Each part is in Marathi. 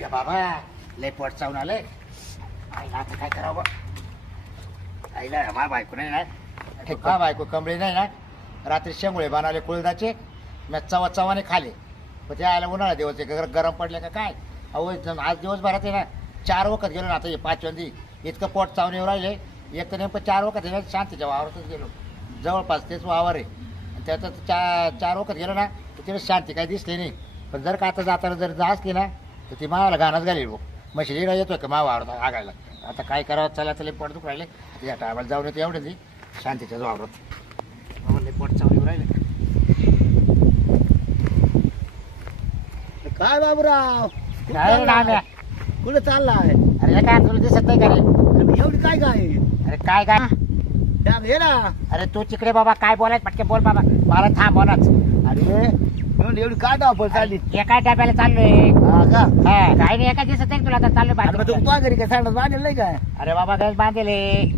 या बाबा लय पोट चावून आलंय. आईला आता काय करावं? आईला मा बायको नाही ना, मा बायको कमळे नाही ना. रात्री शेंगुळे बनवले कुळदाचे, मी चवाने खाले. पण ते आयला उन्हाळा दिवस गरम पडले का काय. अहो आज दिवसभरात आहे ना 4 वखत गेलो ना. आता हे 5व्यांदी इतकं पोट चावून येऊ राहिले. एक तर नेमकं 4 वखत आहे ना शांतीच्या वावरातच गेलो. जवळपास तेच वावर आहे. त्याच्यात 4 वखत गेलो ना तर तिला शांती काही दिसली नाही. पण जर का आता जाताना जर जा असली ना तर ती मावाला गाणंच घालील भाऊ. म्हशी येतोय का मा वावरात आगायला. आता काय करावं, चला चला पोट दुख राहिले. त्या टायमाला जाऊन येतो एवढं ती शांतीच्याच वावरात. मला पोट चावून येऊ राहिले. काय बाबूराव काय नाम्या? कुठे चाललाय? अरे काय तुला दिसत नाही का रे? अरे एवढी काय काय अरे काय काय? हे ना. अरे तू तिकडे बाबा काय बोलायच पटके बोल बाबा. मला थांब बोलाच. अरे म्हणून एवढी काय धावपळ चालली? एका डब्याला चाललोय. हा का? हा काय नाही एका दिसत नाही तुला. आता चाललोय अरे मग तू बाथरूम. घरी काय सांगत बांधेल नाही काय? अरे बाबा गॅस बांधले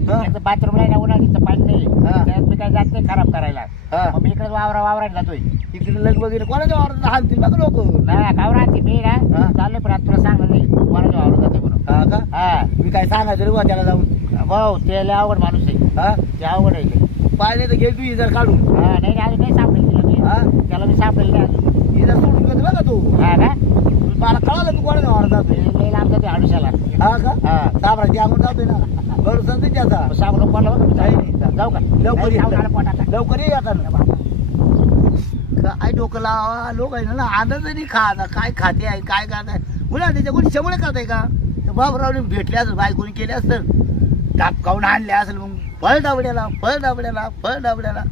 हा. बाथरूमला ना उन्हाळीचं पाणी नाही. हा. त्यात मी काय जात नाही खराब करायला. हा. मग मी इकडे वावरायला जातोय. इकडे लग वगैरे कोणाच्या वावरात हालतील बघ लोक. ना गाव राहते मी ना. हा. चाललोय पण आता तुला सांगलं नाही कोणाच्या वावरात जाते म्हणून. हा का? हा मी काय सांगायचं रे बुवा त्याला जाऊन? भाऊ ते लय अवघड माणूस आहे. हा ते अवघड आहे लय. पाहिजे तर घे तू इधर काढून. हा नाही अजून नाही सापडेल तुला मी. हा त्याला मी सापडेल नाही अजून. इधर सोडून घेतो बघा तू. हा का? मला कळालं तू कोणाच्या वावरात जातोय. लय लांब जाते आडुशाला. हा का? हा. साबराची अंगून जातोय ना. भरोसा नाही त्याचा. सांगू नको मला बघ. नाही, नाही. जाऊ का? लवकर नाही, ये. जाऊ झालं पोटात. लवकर ये का? काय डोकं लावा लोक आहे ना आनंद नाही खा काय खाते आहे काय खात आहे. मुला त्याच्या कोणी शेवळे खात आहे का? बाबरावने भेटले असेल बायकोनी केले असेल टापकावून आणले असेल. मग फळ डाबड्याला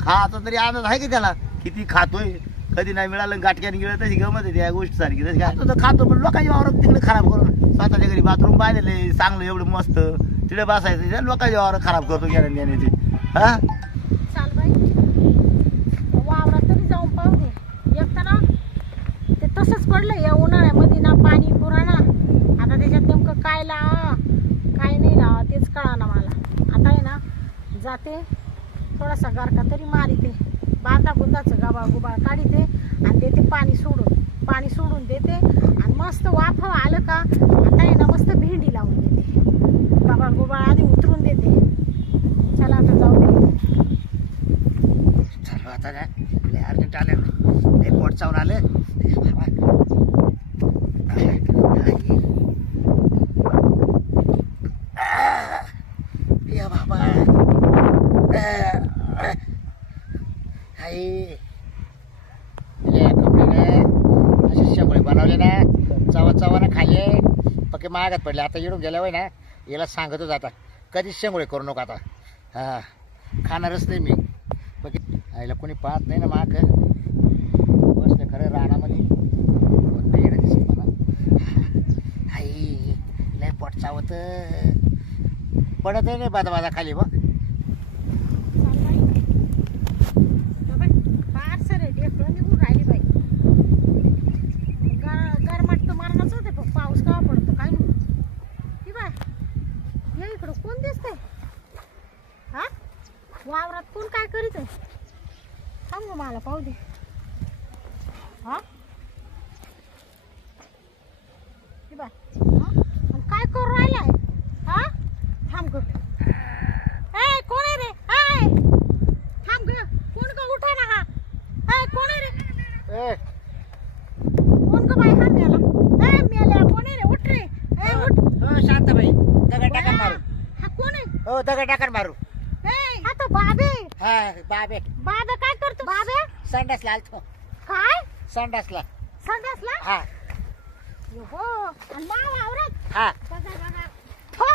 खाचा तरी आनंद आहे की त्याला. किती खातोय कधी नाही मिळालं गाठक्याने गेलं तशी गमत आहे त्या गोष्टी सारखी. तशी खातो तर खातो पण लोकांच्या वावरात तिकडे खराब करून स्वतःच्या घरी बाथरूम बांधलेले चांगलं एवढं मस्त तिकडे बसायचं लोकांच्या वावरात खराब करतो घेण्या देण्याचे. हा चाल बाई वावरात तरी जाऊन पाहू दे. एकतर ना ते तसंच पडलं या उन्हाळ्यामध्ये ना पाणी पुराणा. आता त्याच्यात नेमकं काय लावा काय नाही लावा तेच कळाना मला. आता आहे ना जाते थोडासा गारका तरी मारिते. बांधा बुंदाचं गुबाळ काढिते आणि देते पाणी सोडून देते. आणि मस्त वाफावं आलं का आता आहे ना मस्त भेंडी लावून देते. गुबाळ आधी उतरून देते. चला आता जाऊ दे. चलो आता काय लय अर्जंट आलं. लय पोट चावून आलं. या बाबा आई असे शेंगोळे बनवले ना चवानं खाल्ले पक्के महागात पडले. आता येऊन गेल्या वय ना याला सांगतच आता कधीच शेंगोळे करू नको आता. हा खाणारच नाही मी. बाकी आईला कोणी पाहत नाही ना माग बसले खरं रानामध्ये. कोण नाही येणं दिसत मला. आई लय पोट चावत पडत नाही बाजा खाली बघ. गरमाट तर मारणारच होते पण पाऊस का पडतो काय नाही. ती बाय या इकडं कोण दिसतंय? हा वावरात कोण काय करीत आहे? सांग मला पाहू दे. हा ती बाय आणि काय करू राहिलाय? हा थांब ग. ए कोण आहे रे? ए थांब ग. कोण का उठा ना हा? ए कोण आहे रे? कोण का बाई? हा मेला. ए मेल्या कोण आहे रे? उठ रे. ए उठ. हो शांताबाई दगड टाकन मारू. हा कोण आहे? हो दगड टाकन मारू. ए हा तो बाबे. हा बाबे बाबे काय करतो? बाबे संडासला आलतो. काय? संडासला. संडासला? हा हो आणि माव आवरत. हा बघा बघा. हो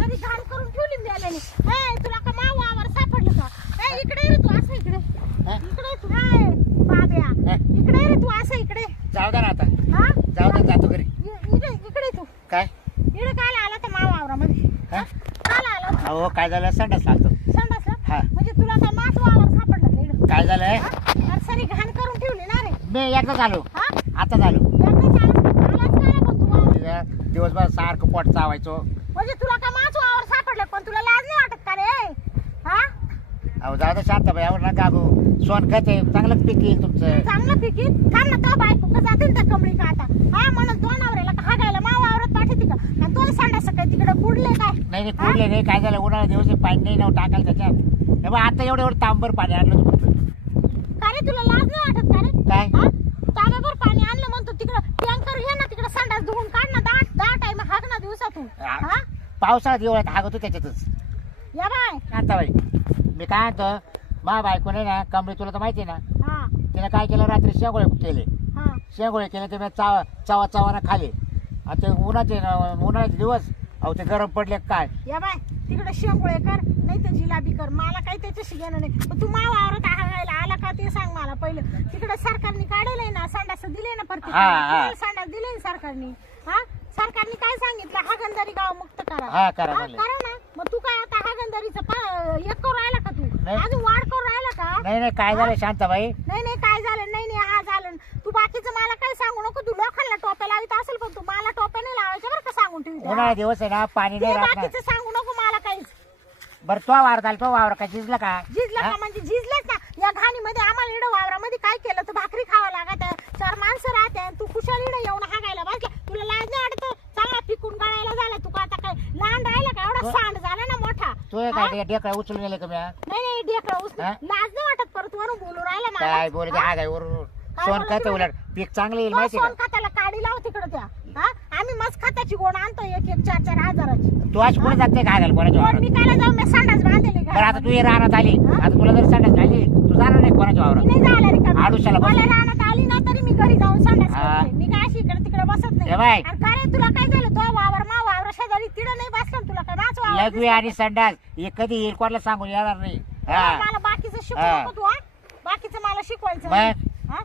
सरी घाण करून ठेवली मेल्याने. ए तुला का माव आवर सापडलं का? ए इकडे ये रे तू असं इकडे. हा? इकडे तू हाय बाब्या. हा? इकडे ये रे तू असं इकडे. जाऊ दे ना आता. हा जाऊ दे जातो घरी. इकडे तू. काय इकडे काय आला तर माव आवरामध्ये? हा? काल आला होता? अहो काय झालं संडासला आलतो. संडासला? हा. म्हणजे तुला काय मास वावर सापडलं का इकडं? काय झालंय अरे सरी घाण करून ठेवली ना रे. मी एकदा झालो. हा आता झालो. एकदा आलाच काय पण तू वावर? दिवसभर सारखं पोट चावायचो. म्हणजे तुला का मास वावर सापडलं पण तुला लाज नाही वाटत का रे? हा अहो जाऊ दे शांताबाई यावर ना गागू सोनखत आहे चांगलं पीक येईल तुमचं. चांगलं पिकीत थांब ना तो बायको का जातील त्या कमळी का आता हा म्हणून तो नवऱ्याला का हागायला मा वावरात पाठवते का आणि तो सांडा सकाळी तिकडे पुडले काय नाही नाही कुठले नाही काय झालं उन्हाळा दिवस आहे, पाणी नाही नाव टाकायला त्याच्यात तेव्हा आता एवढं तांबर पाणी आणलं होतं फक्त. का रे तुला लाज नाही वाटत का रे काय हा तांब्याभर पाणी आणलं म्हणतो तिकडं टँकर घे ना तिकडं संडास धुवून काढ ना 10 टाइम हाक ना दिवसातून हा पावसाळ्यात एवढ्यात हागतो त्याच्यातच. या बाय शांताबाई मी काय म्हणतो मा बायको नाही ना कमळी तुला तर माहिती आहे ना हा तिने काय केलं रात्री शेंगोळे केले हा शेंगोळे केले ते मी चवाना खाले आता ते उन्हाळ्याचे दिवस अहो ते गरम पडले काय. या बाय तिकडे शेंगोळे कर नाही तर जिलाबी कर मला काही त्याच्याशी घेणं नाही पण तू मा वावरात हागायला आला का ते सांग मला पहिलं. तिकडे सरकारने काढलंय ना संडास दिले ना प्रत्येक संडास दिले ना सरकारने हा सरकारने काय सांगितलं हागंदारी गाव मुक्त करा हा करा हा, म्हणले. करा ना मग तू काय आता हागंदारीचं एक करून राहिला का तू नाही. अजून वाढ करून राहिला का नाही नाही काय झालं शांताबाई नाही नाही काय झालं नाही नाही हा झालं तू बाकीचं मला काय सांगू नको तू लोकांना टोप्या लावित असेल पण तू मला टोप्या नाही लावायच्या बरं का सांगून ठेवी उन्हाळा दिवस आहे ना पाणी नाही राहत ना. बाकीचं सांगू नको मला काहीच बरं तो वावर झाला तो वावर काय शिजला का झिजलं हा? का म्हणजे झिजलंच ना या घाणीमध्ये आम्हाला इडं वावरामध्ये काय केलं तर भाकरी खावं लागत आहे 4 माणसं राहते आणि तू कुशाल इडं येऊन हागायला बसला तुला लाज नाही वाटत चांगला पिकून गळायला झाला तू का आता काय लहान राहिला का एवढा सांड झाला ना मोठा तू हे काय ढेकळा उचलून गेले का म्या? नाही नाही ढेकळा उचलून हा? लाज नाही वाटत परत वरून बोलू राहिला मला काय बोलते हा काय वरून सोन बोलत खत तुला? उलट पीक चांगलं येईल तो माहिती सोन का खताला काडी लाव तिकडे त्या हा आम्ही मस्त खताची गोण आणतो 1-4 हजाराची तू आज कुठे जाते का घाल कोणाच्या पण वावरात मी कायला जाऊ मी संडास बांधलेली बरं आता तू हे राहण्यात आली आता तुला जर संडास झाली तू जाणार नाही कोणाच्या मी वावरात नाही झाला रिकामी. आडुशाला बस. मला रानात आली ना तरी मी घरी जाऊन संडास हा. करते. मी काय अशी इकडे तिकडे बसत नाही ए बाय. आणि का रे तुला काय झालं तो वावर मा वावर शेजारी तिकडे नाही बसला ना तुला काय माझं वावर लघवी आणि संडास हे कधी येईल कोणाला सांगून येणार नाही दिसलं? हा मला बाकीचं शिकवू हा. नको तू हा बाकीचं मला शिकवायचं मग? नाही. हा?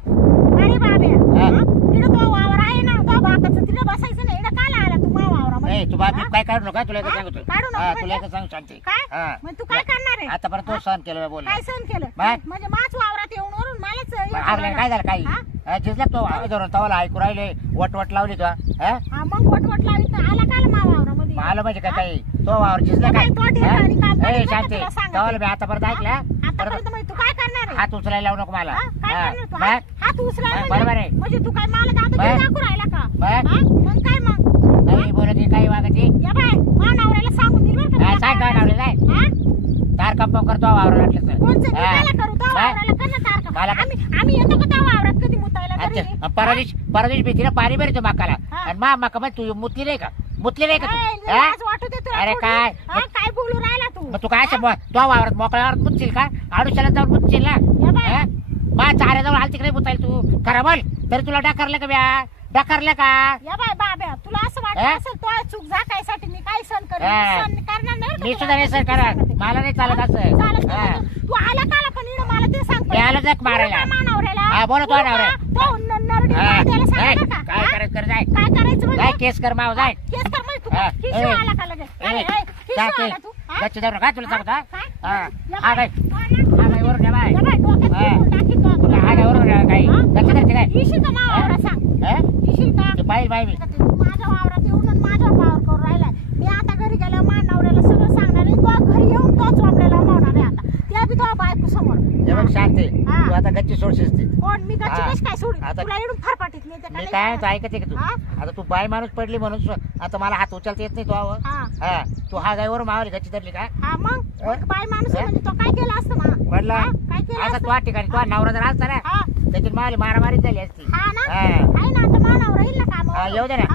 अरे बाबे हा. तिकडे तो वावर आहे ना तो बापाचं तिकडे बसायचं नाही इकडे काला आला तू मा वावरामध्ये नाही तू बाबी हा? काय काढू नका तुला एकच हा? सांगतो काढू नको हा म्हणजे? तुला एकच सांगू शांती काय हा. मग तू काय करणार आहे आतापर्यंत तो सहन केलं बोल काय सहन केलं मग? म्हणजे माझ वावरात येऊन वरून मलाच हे आपल्याला काय झालं काही हा? जिजला तो वावर धरून तवाला ऐकू राहिले वट लावली तो हा हा मग वट लावित आला काल मा वावरामध्ये आलं म्हणजे काय काही तो वावर जिजला काय तो ढेकळाने काम हा? करीत ए नाही का शांती तुला सांगते? तवाला मी आतापर्यंत ऐकलं आतापर्यंत म्हणजे तू काय करणार आहे हात उचलायला लावू नको मला हा? काय हा. करणार तू मग? हात उचलायला हा, बरोबर आहे. म्हणजे तू काय मला दादा मग? दाखवू राहिला का मग? हा? मग काय मग काही बोलत काही वागती या बाय मा नवऱ्याला सांगून दिल बरं का काय तुला सांग काय काय लावले जाय हा? तार कंपाऊंड करतो वावर वाटलं कोणचं तर. मी हा. त्याला करू तो मग? वावराला कर ना तारका मला- आम्ही येतो का त्या वावरात कधी मुतायला तरी अच्छा परदेश भीतीला पाणी भरतो मकाला हा. आणि मका मग तू मुतली नाही का ए, तू हा? लाज वाटू दे तुला अरे थोडी. काय? हा, काय बोलू राहिला तू मग तू काय तो वावरात मोकळ्यावर मुतशील का आडुशाला जाऊन मुतशील या बाय. ना मा चाऱ्याजवळ आल तिकडे मुताईल तू खरं बोल तरी तुला डाकारलं का ब्या डाकारलं का या बाय बाब्या तुला असं वाटत हा? असेल तो चूक झाकायसाठी मी काय सण करेन हा. सण करणार नाही बरं मी का सुद्धा नाही सर करा मला नाही चालत चालत असं नाही हा. म्हणजे तू आला काला पण इकडं मला ते सांग मी आलो जग मारायला. हा, बोला तो नवऱ्याला. तो नरडी हा. मारायला जाय, सांगितलं का काय हा? करायचं कर जाय काय करायचं जाय म्हणजे केस कर माव जाय केस कर म्हणजे तू हा. किशू ए. आला का लगेच अरे, ए, किशू आला तू हा? गच्ची धरून काय तुला सांगतो हा? काय? हा या हा बाय. काय हा काय वरून या बाय या बाय, डोक्यात हा. फिरवून टाकीन तो तुला. हा काय वरून या काही हा? गच्ची धरते काय येशील का माझ्या वावरात सांग हा? येशील का ते पाहिजे बाई मी तू माझ्या वावरात येऊन आणि माझ्या वावर करून राहिलाय मी आता घरी गेल्या मा नवऱ्याला सगळं सांगणार आहे तो घरी येऊन तो चोंबड्याला मावणार आहे आता त्या बी तो बायको समोर हे बघ शांती हा. तू आता गच्ची सोडशीस ती कोण मी गच्ची हा. कशी काय सोडी आता- तुला इडून फरफाटीत नाही मी काय म्हणतो ऐकते का तू हा? आता तू बाय माणूस पडली म्हणून आता मला हात उचलता येत नाही तू आव हा हा तू हा गायवर मावली गच्ची धरली का हा मग हा? बाय माणूस आहे हा? म्हणजे तो काय केलं असतं मा पडला हा? काय केलं आता असतं? तुझ्या ठिकाणी तुझा नवरा जर असता ना हा त्याची मारी मारामारी झाली असती हा ना हा. आहे ना आता मानावर राहील ना काम हा, येऊ दे ना.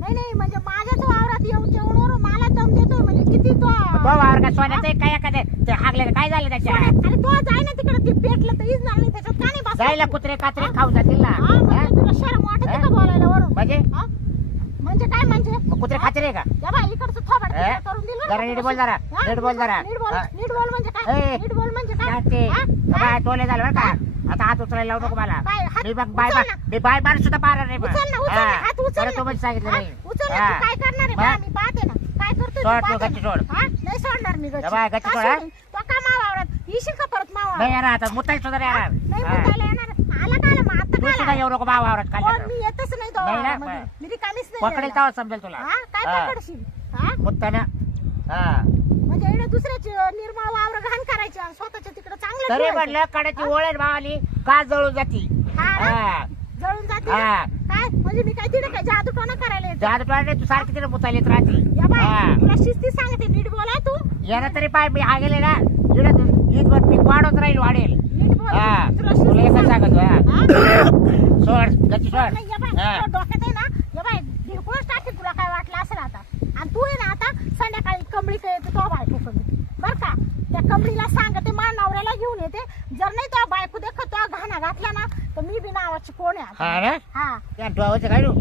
नाही नाही म्हणजे माझ्याच वावरात येऊन जेवणावर मला दम देतोय म्हणजे किती तो तो वावर का सोन्याचं आहे काय एखादं ते हागले काय झालं त्याच्या आणि तो जाय ना तिकडे ते पेटलं तर इजणार नाही त्याच्यात का नाही बसायचं? जायला कुत्रे कात्रे खाऊ जातील ना हा हा? म्हणजे तुला शरम वाटत हा? का बोलायला वरून म्हणजे हा? म्हणजे काय म्हणजे मग कुत्रे खात्रे आहे का या बाई इकडचं थोबाड हा? तिकडं करून दिलं जरा नीट बोल जरा नीट बोल जरा हा. नीट बोल म्हणजे काय ए, नीट बोल म्हणजे काय शांती हा? बाय टोले झालं बरं का आता हात उचलायला लावू नको मला काय? हात मी बघ बाय उचल ना. मी बाय बार सुद्धा पाहणार नाही बघ. उचल ना उचल हा. ना हात उचल बरं, ना. तू म्हणजे सांगितलं हा? नाही उचल ना हा. तू काय करणार आहे मग? बा, मी पाहते ना काय करतोय सोड तू तू, पाहते गच्ची ना. सोड. हा? नाही सोडणार मी या बाय, गच्ची सोड, हा? तो का मावावरात येशील का परत नाही मावावर येणार आता मुताई सुद्धा नाही येणार नाही हा. मुतायला येणार आला का आला मग आता तू का सुद्धा आला? येऊ नको बा वावरात कोण खाली मी येतच नाही तो नाही ना, वावरामध्ये. बरं. मी रिकामीच नाही पकडेल यायला. तेव्हा समजेल तुला हा काय हा. पकडशील हा मुत्ताना हा म्हणजे म्हणजे इकडे दुसऱ्याची निर्मळ वावर घाण करायची आणि स्वतःच्या तिकडे चांगलं तरी ठेवायचं. म्हणलं कडाची ओळख भावाली का जळून जाती हा ना? हा. जळून जाते हा. काय म्हणजे मी काय तिथे काय जादूटोना करायला येते जात पाहिजे तू सारखी तिथे मुतालीत राहते या बाय हा. तुला शिस्ती सांगते नीट बोला तू यानं तरी पाय मी हा गेले ना ईदवर पीक वाढवत राहील वाढेल नीट बोल हा. तुला तुला शिस्ती एकच सांगते. सांगतो हा. हा? सोड गच्ची सोड नाही, या बाय, हा. तुला डोक्यात आहे ना या बाय ढिरकूनच टाकेल तुला काय वाटलं असेल आता आणि तू आहे ना आता संध्याकाळी कमळी काय येते तो बायको कमी बर का त्या कमळीला सांगते मा नवऱ्याला घेऊन येते जर नाही तो बायको देखत तो घाणा घातला ना तर मी बी नावाची कोण आहे आता. हा ना हा त्या ठेवायचं काय तू